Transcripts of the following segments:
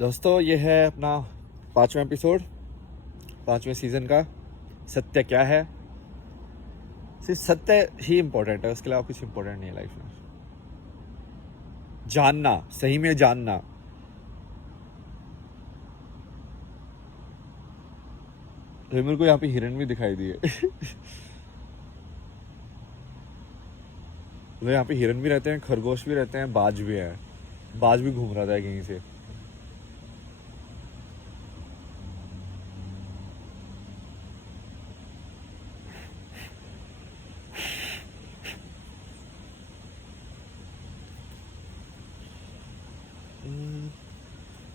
दोस्तों ये है अपना 5वां एपिसोड 5वें सीज़न का। सत्य क्या है? सिर्फ सत्य ही इम्पोर्टेंट है, उसके अलावा कुछ इम्पोर्टेंट नहीं है लाइफ में। जानना, सही में जानना। मेरे को यहाँ पे हिरन भी दिखाई दिए। मतलब यहाँ पे हिरन भी रहते हैं, खरगोश भी रहते हैं, बाज भी है। बाज भी घूम रहा था कहीं से।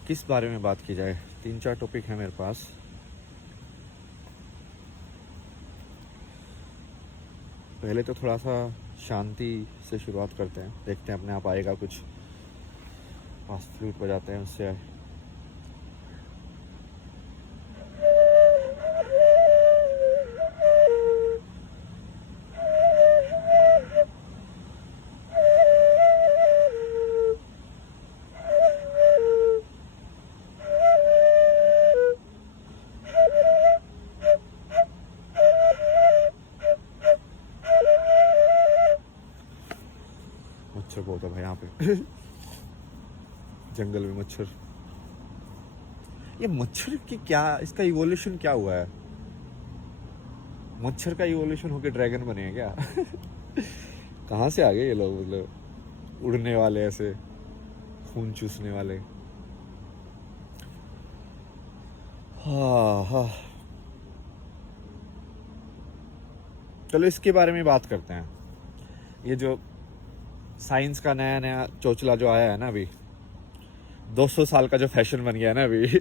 किस बारे में बात की जाए? 3-4 टॉपिक है मेरे पास। पहले तो थोड़ा सा शांति से शुरुआत करते हैं, देखते हैं अपने आप आएगा कुछ। फास्ट फ्लूट बजाते हैं उससे। मच्छर बहुत है भाई यहाँ पे। जंगल में मच्छर। ये मच्छर की क्या, इसका इवोल्यूशन क्या हुआ है? मच्छर का इवोल्यूशन होके ड्रैगन बने हैं क्या? कहाँ से आ गए ये लोग? मतलब उड़ने वाले, ऐसे खून चूसने वाले। हाँ हाँ, चलो इसके बारे में बात करते हैं। ये जो साइंस का नया नया चोचला जो आया है ना अभी, 200 साल का जो फैशन बन गया है ना अभी।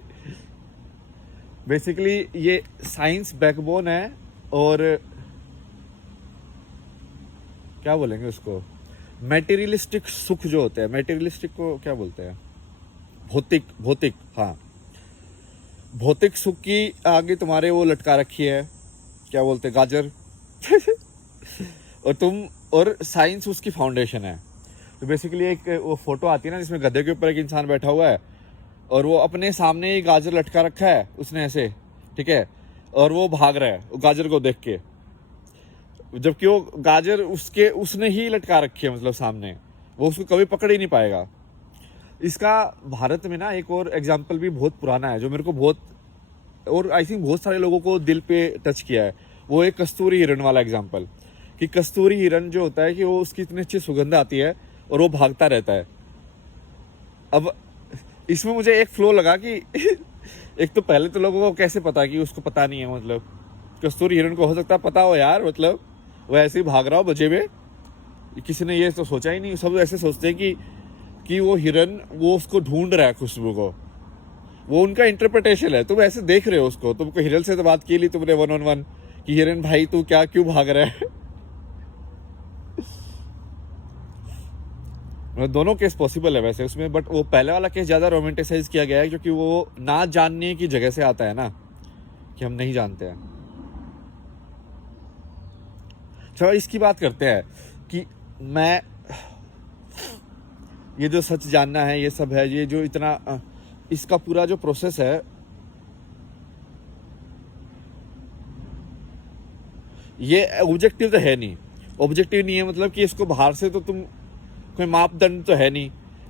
बेसिकली ये साइंस बैकबोन है। और क्या बोलेंगे उसको, मेटेरियलिस्टिक सुख जो होते हैं, मेटेरियलिस्टिक को क्या बोलते हैं? भौतिक, भौतिक, हाँ। भौतिक सुख की आगे तुम्हारे वो लटका रखी है, क्या बोलते हैं, गाजर। और तुम, और साइंस उसकी फाउंडेशन है। तो बेसिकली एक वो फोटो आती है ना जिसमें गधे के ऊपर एक इंसान बैठा हुआ है और वो अपने सामने ही गाजर लटका रखा है उसने ऐसे, ठीक है, और वो भाग रहा है वो गाजर को देख के, जबकि वो गाजर उसने ही लटका रखी है, मतलब सामने। वो उसको कभी पकड़ ही नहीं पाएगा। इसका भारत में ना एक और एग्जाम्पल भी बहुत पुराना है जो मेरे को बहुत, और आई थिंक बहुत सारे लोगों को दिल पे टच किया है। वो एक कस्तूरी हिरण वाला एग्जाम्पल, कि कस्तूरी हिरण जो होता है कि वो उसकी इतनी अच्छी सुगंध आती है और वो भागता रहता है। अब इसमें मुझे एक फ्लो लगा कि एक तो पहले तो लोगों को कैसे पता कि उसको पता नहीं है, मतलब कस्तूरी हिरण को हो सकता है पता हो यार, मतलब वो ऐसे ही भाग रहा हो बचे में। किसी ने ये तो सोचा ही नहीं। सब ऐसे सोचते हैं कि वो हिरन वो उसको ढूंढ रहा है, खुशबू को। वो उनका इंटरप्रिटेशन है। तुम ऐसे देख रहे हो उसको, तुमको हिरन से तो बात की ली तुमने 1-on-1 कि हिरन भाई तू क्या क्यों भाग रहा है। दोनों केस पॉसिबल है वैसे उसमें, बट वो पहले वाला केस ज़्यादा रोमांटिसाइज किया गया है क्योंकि वो ना जानने की जगह से आता है ना, कि हम नहीं जानते हैं। चलो इसकी बात करते हैं कि मैं, ये जो सच जानना है ये सब है, ये जो इतना इसका पूरा जो प्रोसेस है, ये ऑब्जेक्टिव तो है नहीं। ऑब्जेक्टिव नहीं है मतलब कि इसको बाहर से तो तुम, कोई मापदंड तो है नहीं।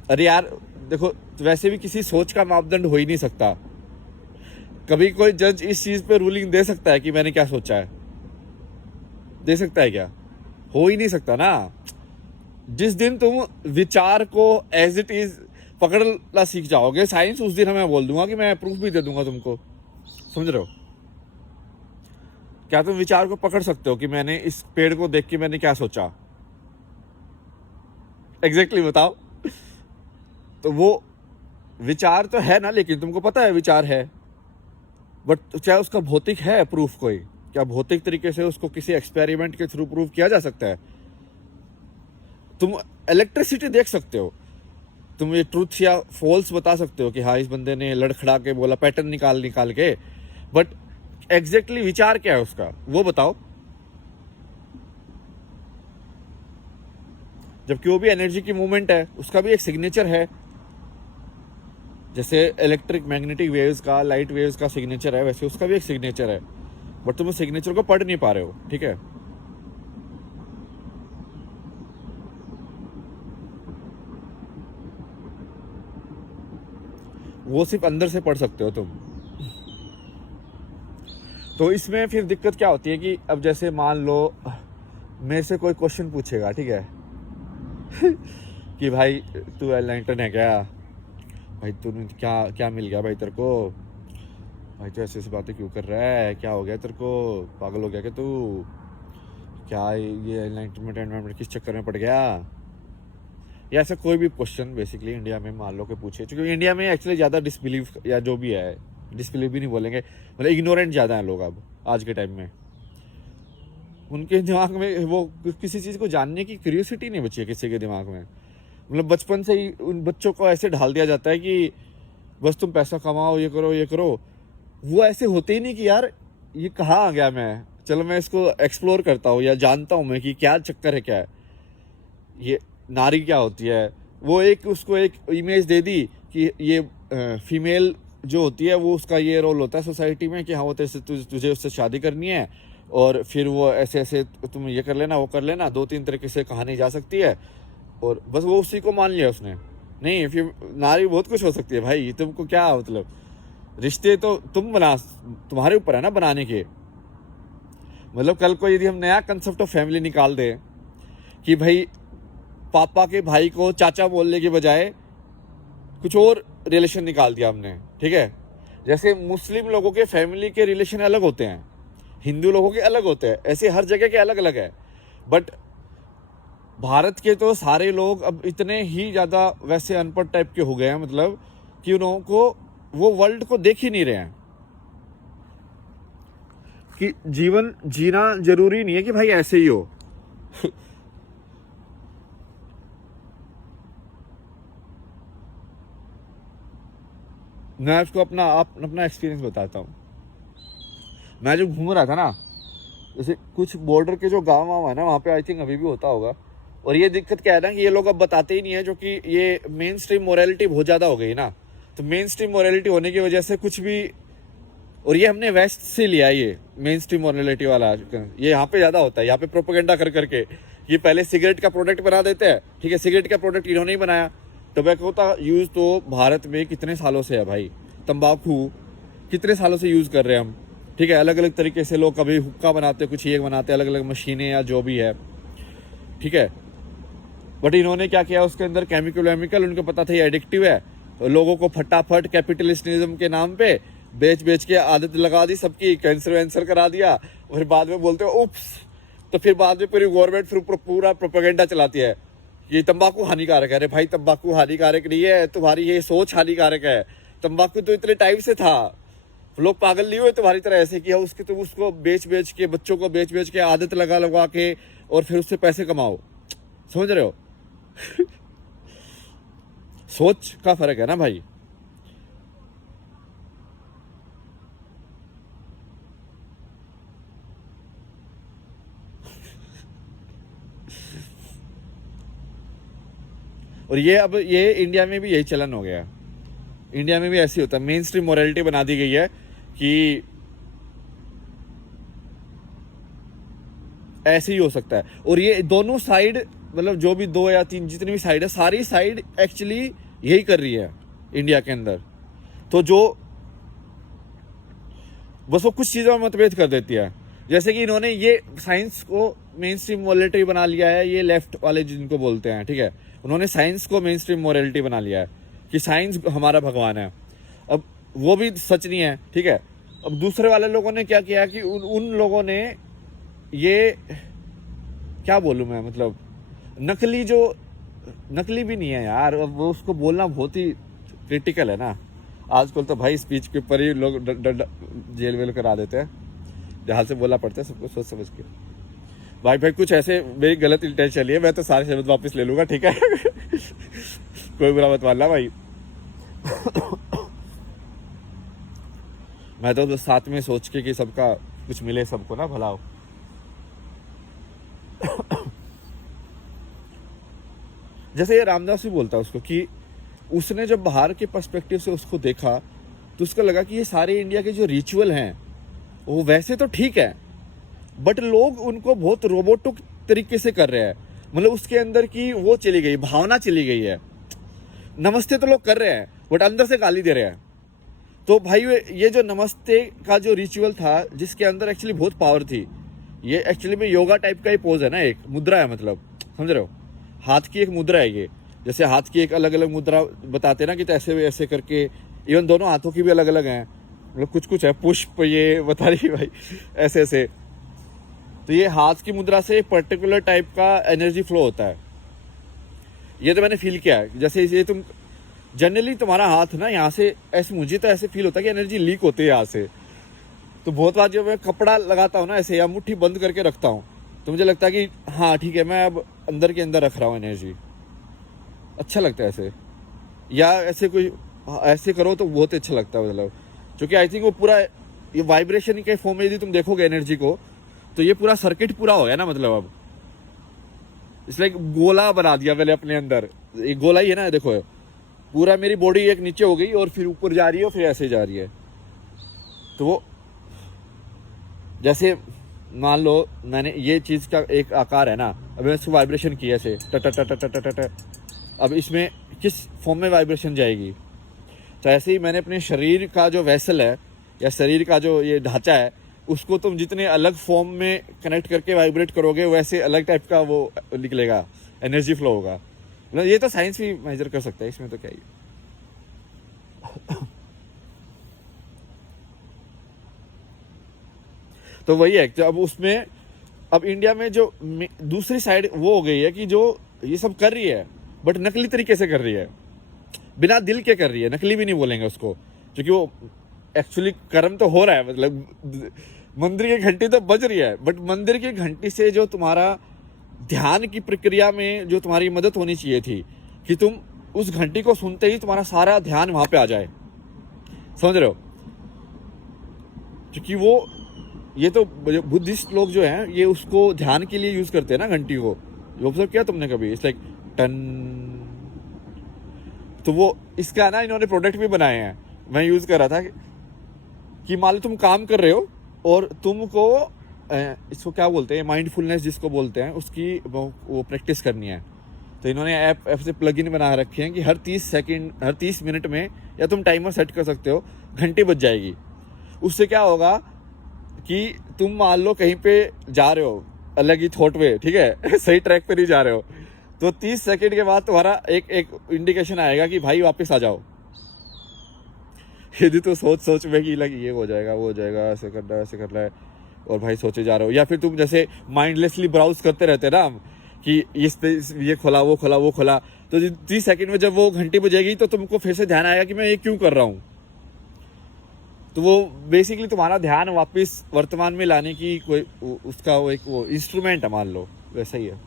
अरे यार देखो, वैसे भी किसी सोच का मापदंड हो ही नहीं सकता। कभी कोई जज इस चीज पे रूलिंग दे सकता है कि मैंने क्या सोचा है? दे सकता है क्या? हो ही नहीं सकता ना। जिस दिन तुम विचार को एज इट इज पकड़ना सीख जाओगे, साइंस, उस दिन मैं बोल दूंगा कि मैं प्रूफ भी दे दूंगा तुमको। समझ रहे हो? क्या तुम विचार को पकड़ सकते हो कि मैंने इस पेड़ को देख के मैंने क्या सोचा? एग्जैक्टली बताओ। तो वो विचार तो है ना, लेकिन तुमको पता है विचार है, बट क्या उसका भौतिक है प्रूफ? कोई क्या भौतिक तरीके से उसको किसी एक्सपेरिमेंट के थ्रू प्रूफ किया जा सकता है? तुम इलेक्ट्रिसिटी देख सकते हो, तुम ये ट्रूथ या फॉल्स बता सकते हो कि हाँ इस बंदे ने लड़खड़ा के बोला, पैटर्न निकाल निकाल के, बट एग्जैक्टली विचार क्या है उसका वो बताओ। जबकि वो भी एनर्जी की मूवमेंट है, उसका भी एक सिग्नेचर है। जैसे इलेक्ट्रिक मैग्नेटिक वेव्स का, लाइट वेव्स का सिग्नेचर है, वैसे उसका भी एक सिग्नेचर है, बट तुम उस सिग्नेचर को पढ़ नहीं पा रहे हो, ठीक है। वो सिर्फ अंदर से पढ़ सकते हो तुम। तो इसमें फिर दिक्कत क्या होती है कि अब जैसे मान लो मेरे से कोई क्वेश्चन पूछेगा, ठीक है कि भाई तू एनलाइटन है क्या, भाई तूने क्या क्या मिल गया भाई तेरे को, भाई तू ऐसी ऐसी बातें क्यों कर रहा है, क्या हो गया तेरे को, पागल हो गया क्या तू, क्या ये एनलाइटनमेंट किस चक्कर में पड़ गया, या ऐसा कोई भी क्वेश्चन बेसिकली इंडिया में मान लो कि पूछे, क्योंकि इंडिया में एक्चुअली ज़्यादा डिसबिलीव या जो भी है, डिसबिलीव भी नहीं बोलेंगे, मतलब इग्नोरेंट ज़्यादा हैं लोग अब आज के टाइम में। उनके दिमाग में वो किसी चीज़ को जानने की क्यूरियोसिटी नहीं बची है किसी के दिमाग में। मतलब बचपन से ही उन बच्चों को ऐसे ढाल दिया जाता है कि बस तुम पैसा कमाओ, ये करो ये करो। वो ऐसे होते ही नहीं कि यार ये कहाँ आ गया, मैं चलो मैं इसको एक्सप्लोर करता हूँ या जानता हूँ मैं कि क्या चक्कर है, क्या है ये, नारी क्या होती है। वो एक उसको एक इमेज दे दी कि ये फीमेल जो होती है वो उसका ये रोल होता है सोसाइटी में कि हाँ वो तुझे उससे शादी करनी है और फिर वो ऐसे ऐसे तुम ये कर लेना वो कर लेना, 2-3 तरीके से कहानी जा सकती है, और बस वो उसी को मान लिया उसने। नहीं, फिर नारी बहुत कुछ हो सकती है भाई, तुमको क्या मतलब, रिश्ते तो तुम बना, तुम्हारे ऊपर है ना बनाने के। मतलब कल को यदि हम नया कंसेप्ट ऑफ फैमिली निकाल दें कि भाई पापा के भाई को चाचा बोलने के बजाय कुछ और रिलेशन निकाल दिया हमने, ठीक है। जैसे मुस्लिम लोगों के फैमिली के रिलेशन अलग होते हैं, हिंदू लोगों के अलग होते हैं, ऐसे हर जगह के अलग अलग है। बट भारत के तो सारे लोग अब इतने ही ज़्यादा वैसे अनपढ़ टाइप के हो गए हैं, मतलब कि उन लोगों को वो वर्ल्ड को देख ही नहीं रहे हैं कि जीवन जीना जरूरी नहीं है कि भाई ऐसे ही हो मैं आपको अपना एक्सपीरियंस बताता हूँ। मैं जब घूम रहा था ना, जैसे कुछ बॉर्डर के जो गाँव वाँव है ना, वहाँ पे आई थिंक अभी भी होता होगा। और ये दिक्कत क्या है ना कि ये लोग अब बताते ही नहीं है, जो कि ये मेन स्ट्रीम मोरालिटी बहुत ज़्यादा हो गई ना। तो मेन स्ट्रीम मोरालिटी होने की वजह से कुछ भी, और ये हमने वेस्ट से लिया, ये मेन स्ट्रीम मोरालिटी वाला ये यहाँ पे ज़्यादा होता है। यहाँ पे प्रोपेगेंडा कर करके ये पहले सिगरेट का प्रोडक्ट बना देते हैं, ठीक है। सिगरेट का प्रोडक्ट इन्होंने ही बनाया। टोबैको का यूज़ तो भारत में कितने सालों से है भाई, तंबाकू कितने सालों से यूज़ कर रहे हैं हम, ठीक है। अलग अलग तरीके से लोग कभी हुक्का बनाते, कुछ ये बनाते, अलग अलग मशीनें या जो भी है, ठीक है। बट इन्होंने क्या किया, उसके अंदर केमिकल वेमिकल, उनको पता था ये एडिक्टिव है, लोगों को फटाफट कैपिटलिस्टिज्म के नाम पे बेच बेच के आदत लगा दी सबकी, कैंसर वैंसर करा दिया। और बाद में बोलते हो उप्स, तो फिर बाद में पूरी गवर्नमेंट फिर पूरा प्रोपेगेंडा चलाती है ये तंबाकू हानिकारक है। अरे भाई तंबाकू हानिकारक नहीं है, तुम्हारी ये सोच हानिकारक है। तंबाकू तो इतने टाइम से था, लोग पागल नहीं हुए तुम्हारी तरह ऐसे किया उसके, तुम उसको बेच बेच के, बच्चों को बेच बेच के, आदत लगा लगा के, और फिर उससे पैसे कमाओ। समझ रहे हो सोच का फर्क है ना भाई। और ये अब ये इंडिया में भी यही चलन हो गया। इंडिया में भी ऐसी होता है, मेन स्ट्रीम मोरालिटी बना दी गई है कि ऐसे ही हो सकता है। और ये दोनों साइड, मतलब जो भी 2 या 3 जितनी भी साइड है, सारी साइड एक्चुअली यही कर रही है इंडिया के अंदर। तो जो बस वो कुछ चीज़ों में मतभेद कर देती है। जैसे कि इन्होंने ये साइंस को मेन स्ट्रीम मोरालिटी बना लिया है, ये लेफ्ट वाले जिनको बोलते हैं, ठीक है। उन्होंने साइंस को मेन स्ट्रीम मोरालिटी बना लिया है कि साइंस हमारा भगवान है। अब वो भी सच नहीं है, ठीक है। अब दूसरे वाले लोगों ने क्या किया कि उन लोगों ने ये, क्या बोलूँ मैं, मतलब नकली भी नहीं है यार, अब वो उसको बोलना बहुत ही क्रिटिकल है ना। आजकल तो भाई स्पीच के ऊपर ही लोग जेल वेल करा देते हैं, जहाँ से बोलना पड़ता है सबको सोच समझ के। भाई कुछ ऐसे मेरी गलत इंटेंशन है, मैं तो सारे शब्द वापस ले लूँगा, ठीक है कोई बुरा मत मानना भाई मैं तो साथ में सोच के कि सबका कुछ मिले, सबको ना भला हो जैसे ये रामदास भी बोलता है उसको कि उसने जब बाहर के पर्सपेक्टिव से उसको देखा तो उसको लगा कि ये सारे इंडिया के जो रिचुअल हैं वो वैसे तो ठीक है, बट लोग उनको बहुत रोबोटिक तरीके से कर रहे हैं। मतलब उसके अंदर की वो चली गई, भावना चली गई है। नमस्ते तो लोग कर रहे हैं बट अंदर से गाली दे रहे हैं। तो भाई ये जो नमस्ते का जो रिचुअल था, जिसके अंदर एक्चुअली बहुत पावर थी, ये एक्चुअली में योगा टाइप का ही पोज है ना, एक मुद्रा है, मतलब समझ रहे हो, हाथ की एक मुद्रा है ये। जैसे हाथ की एक अलग अलग मुद्रा बताते ना कि तो ऐसे ऐसे करके, इवन दोनों हाथों की भी अलग अलग हैं, मतलब कुछ कुछ है, पुष्प ये बता रही भाई ऐसे ऐसे। तो ये हाथ की मुद्रा से एक पर्टिकुलर टाइप का एनर्जी फ्लो होता है। ये तो मैंने फील किया है। जैसे ये तुम जनरली तुम्हारा हाथ ना यहाँ से ऐसे, मुझे तो ऐसे फील होता है कि एनर्जी लीक होती है यहाँ से। तो बहुत बार जब मैं कपड़ा लगाता हूँ ना ऐसे, या मुट्ठी बंद करके रखता हूँ, तो मुझे लगता है कि हाँ ठीक है, मैं अब अंदर के अंदर रख रहा हूँ एनर्जी। अच्छा लगता है ऐसे, या ऐसे कोई ऐसे करो तो बहुत अच्छा लगता है, मतलब क्योंकि आई थिंक वो पूरा ये वाइब्रेशन के फॉर्म में यदि तुम देखोगे एनर्जी को, तो ये पूरा सर्किट पूरा हो गया ना, मतलब अब इसलिए गोला बना दिया मैंने अपने अंदर। एक गोला ही है ना, देखो पूरा मेरी बॉडी एक नीचे हो गई और फिर ऊपर जा रही है और फिर ऐसे जा रही है। तो वो जैसे मान लो मैंने ये चीज़ का एक आकार है ना, अब मैंने इसको वाइब्रेशन किया ऐसे ट ट ट ट ट ट ट, अब इसमें किस फॉर्म में वाइब्रेशन जाएगी। तो ऐसे ही मैंने अपने शरीर का जो वेसल है या शरीर का जो ये ढांचा है, उसको तुम जितने अलग फॉर्म में कनेक्ट करके वाइब्रेट करोगे, वैसे अलग टाइप का वो निकलेगा, एनर्जी फ्लो होगा। मतलब ये तो साइंस भी मेजर कर सकता है, इसमें तो क्या ही। तो वही है। तो अब उसमें अब इंडिया में जो दूसरी साइड वो हो गई है कि जो ये सब कर रही है बट नकली तरीके से कर रही है, बिना दिल के कर रही है। नकली भी नहीं बोलेंगे उसको, क्योंकि वो एक्चुअली कर्म तो हो रहा है। मतलब मंदिर की घंटी तो बज रही है, बट मंदिर की घंटी से जो तुम्हारा ध्यान की प्रक्रिया में जो तुम्हारी मदद होनी चाहिए थी कि तुम उस घंटी को सुनते ही तुम्हारा सारा ध्यान वहां पे आ जाए, समझ रहे हो। क्योंकि वो ये तो बुद्धिस्ट लोग जो हैं ये उसको ध्यान के लिए यूज करते हैं ना घंटी को। ऑब्जर्व किया तुमने कभी? It's like ton. तो वो इसका ना इन्होंने प्रोडक्ट भी बनाए हैं, मैं यूज कर रहा था कि मान लो तुम काम कर रहे हो और तुमको इसको क्या बोलते हैं, माइंडफुलनेस जिसको बोलते हैं, उसकी वो प्रैक्टिस करनी है। तो इन्होंने ऐप से प्लगइन बना रखे हैं कि हर 30 सेकंड, हर 30 मिनट में, या तुम टाइमर सेट कर सकते हो, घंटी बज जाएगी। उससे क्या होगा कि तुम मान लो कहीं पे जा रहे हो अलग ही थॉट वे, ठीक है सही ट्रैक पे नहीं जा रहे हो, तो 30 सेकंड के बाद तुम्हारा एक इंडिकेशन आएगा कि भाई वापस आ जाओ। यदि तो सोच में कि लग ये हो जाएगा, वो हो जाएगा, ऐसे करना है, ऐसे करना है, और भाई सोचे जा रहे हो। या फिर तुम जैसे माइंडलेसली ब्राउज करते रहते हैं ना कि इस पे ये खोला, वो खोला, वो खोला, तो 30 सेकंड में जब वो घंटी बजेगी तो तुमको फिर से ध्यान आएगा कि मैं ये क्यों कर रहा हूँ। तो वो बेसिकली तुम्हारा ध्यान वापस वर्तमान में लाने की कोई उसका वो एक वो इंस्ट्रूमेंट है, मान लो वैसा ही है।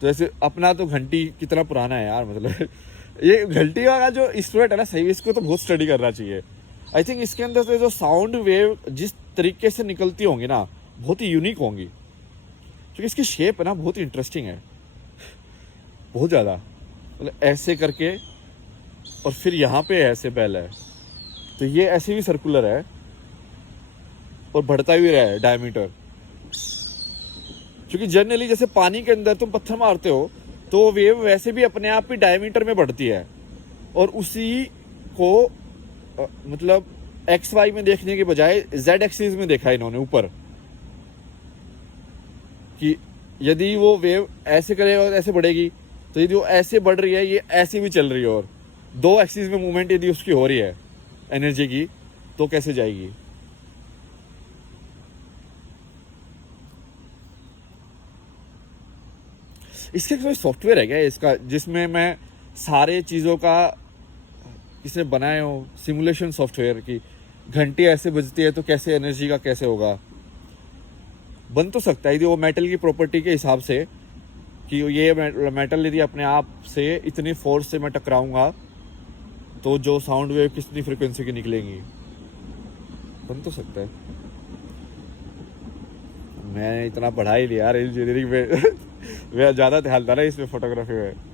तो ऐसे अपना तो घंटी कितना पुराना है यार, मतलब ये घंटी का जो इंस्ट्रूमेंट है ना, सही इसको तो बहुत स्टडी करना चाहिए। आई थिंक इसके अंदर से जो साउंड वेव जिस तरीके से निकलती होंगी ना, बहुत ही यूनिक होंगी, क्योंकि इसकी शेप है ना बहुत इंटरेस्टिंग है, बहुत ज़्यादा। मतलब ऐसे करके और फिर यहाँ पे ऐसे बेल है, तो ये ऐसे भी सर्कुलर है और बढ़ता भी रहा है डायमीटर। क्योंकि जनरली जैसे पानी के अंदर तुम पत्थर मारते हो तो वेव वैसे भी अपने आप ही डायमीटर में बढ़ती है, और उसी को मतलब एक्स वाई में देखने के बजाय जेड एक्सिस में देखा इन्होंने ऊपर, कि यदि वो वेव ऐसे करेगा और ऐसे बढ़ेगी, तो यदि वो ऐसे बढ़ रही है, ये ऐसे भी चल रही है, और दो एक्सिस में मूवमेंट यदि उसकी हो रही है एनर्जी की, तो कैसे जाएगी। इसके कोई सॉफ्टवेयर है क्या इसका, जिसमें मैं सारे चीज़ों का इसने बनाए हो, सिमुलेशन सॉफ्टवेयर की घंटी ऐसे बजती है तो कैसे एनर्जी का कैसे होगा। बन तो सकता है यदि वो मेटल की प्रॉपर्टी के हिसाब से, कि ये मेटल यदि अपने आप से इतनी फोर्स से मैं टकराऊंगा तो जो साउंड वेव कितनी फ्रिक्वेंसी की निकलेंगी, बन तो सकता है। मैं इतना पढ़ा ही लिया यार इंजीनियरिंग में मेरा ज़्यादा ध्यान था ना इसमें फोटोग्राफी में।